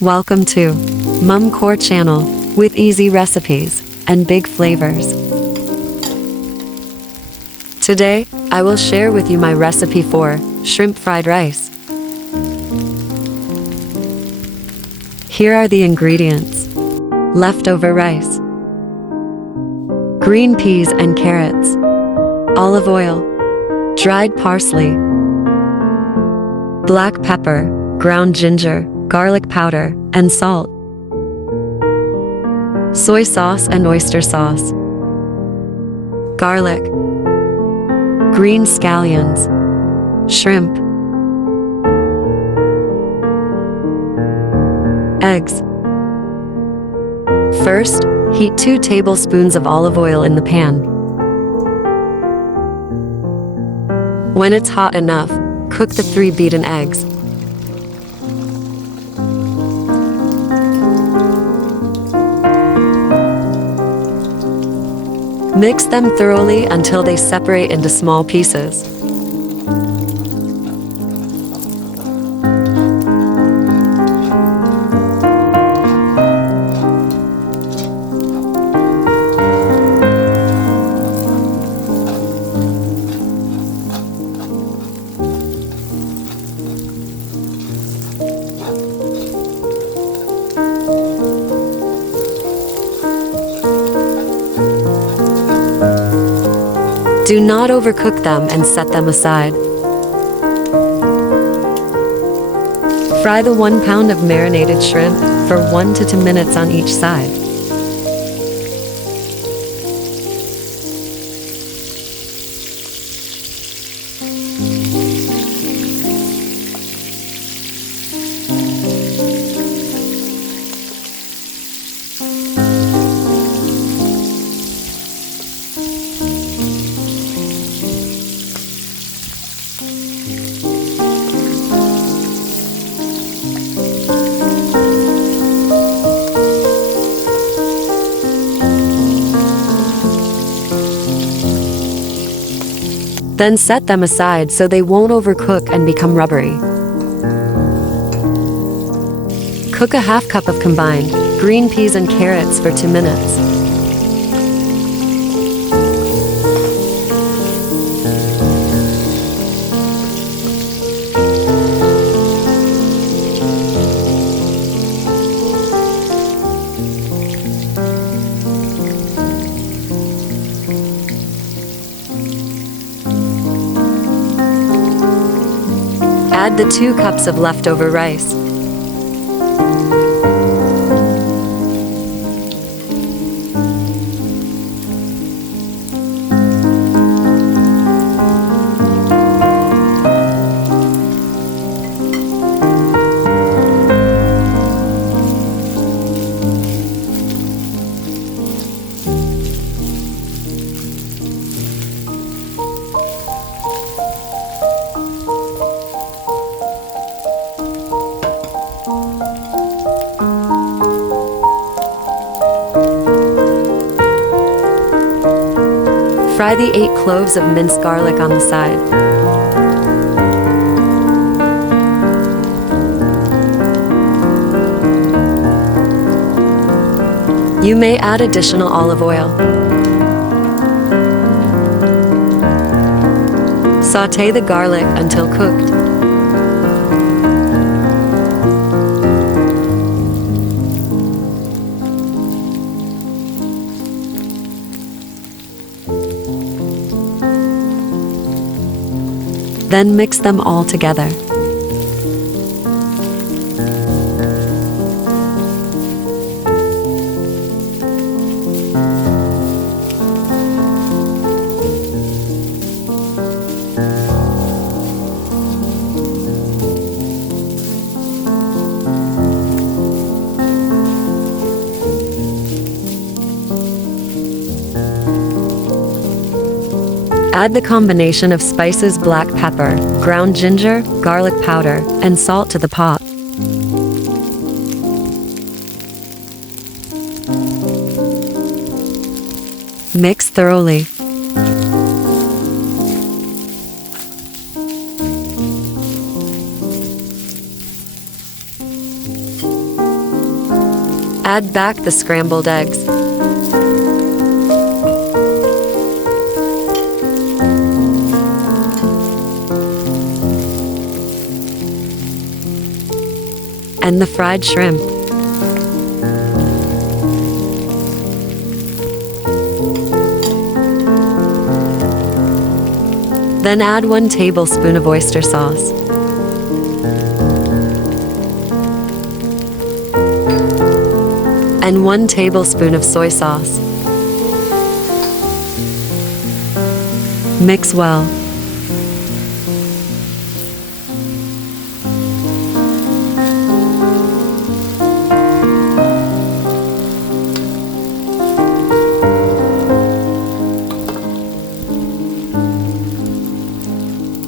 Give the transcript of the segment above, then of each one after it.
Welcome to Mum Core Channel with easy recipes and big flavors. Today, I will share with you my recipe for shrimp fried rice. Here are the ingredients: leftover rice, green peas and carrots, olive oil, dried parsley, black pepper, ground ginger, garlic powder, and salt, soy sauce and oyster sauce, garlic, green scallions, shrimp, eggs. First, heat 2 tablespoons of olive oil in the pan. When it's hot enough, cook the 3 beaten eggs. Mix them thoroughly until they separate into small pieces. Do not overcook them and set them aside. Fry the 1 pound of marinated shrimp for 1 to 2 minutes on each side. Then set them aside so they won't overcook and become rubbery. Cook a half cup of combined green peas and carrots for 2 minutes. Add the 2 cups of leftover rice. Fry the 8 cloves of minced garlic on the side. You may add additional olive oil. Sauté the garlic until cooked. Then mix them all together. Add the combination of spices: black pepper, ground ginger, garlic powder, and salt to the pot. Mix thoroughly. Add back the scrambled eggs. And the fried shrimp. Then add 1 tablespoon of oyster sauce. And 1 tablespoon of soy sauce. Mix well.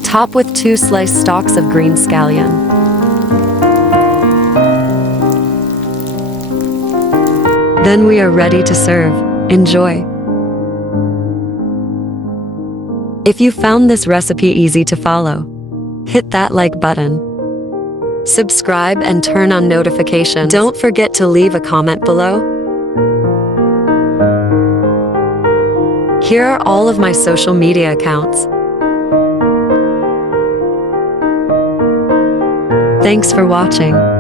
Top with 2 sliced stalks of green scallion. Then we are ready to serve. Enjoy! If you found this recipe easy to follow, hit that like button. Subscribe and turn on notifications. Don't forget to leave a comment below. Here are all of my social media accounts. Thanks for watching.